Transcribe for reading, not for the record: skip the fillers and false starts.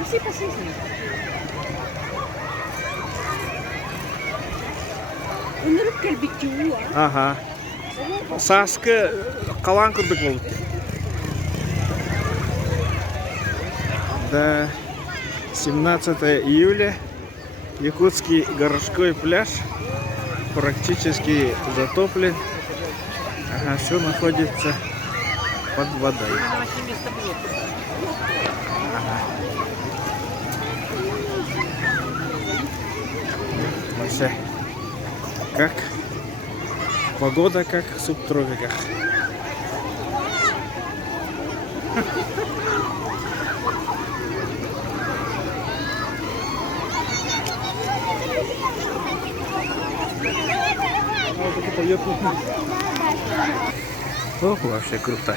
Пошли, пошли. Өніріп кәлбеттеуі. Ага. Сашкы қалан күрдік болды. Да, 17 июля. Якутский городской пляж практически затоплен. Ага, все находится под водой. Ага. Вообще, как погода, как в субтропиках. Ох, вообще круто.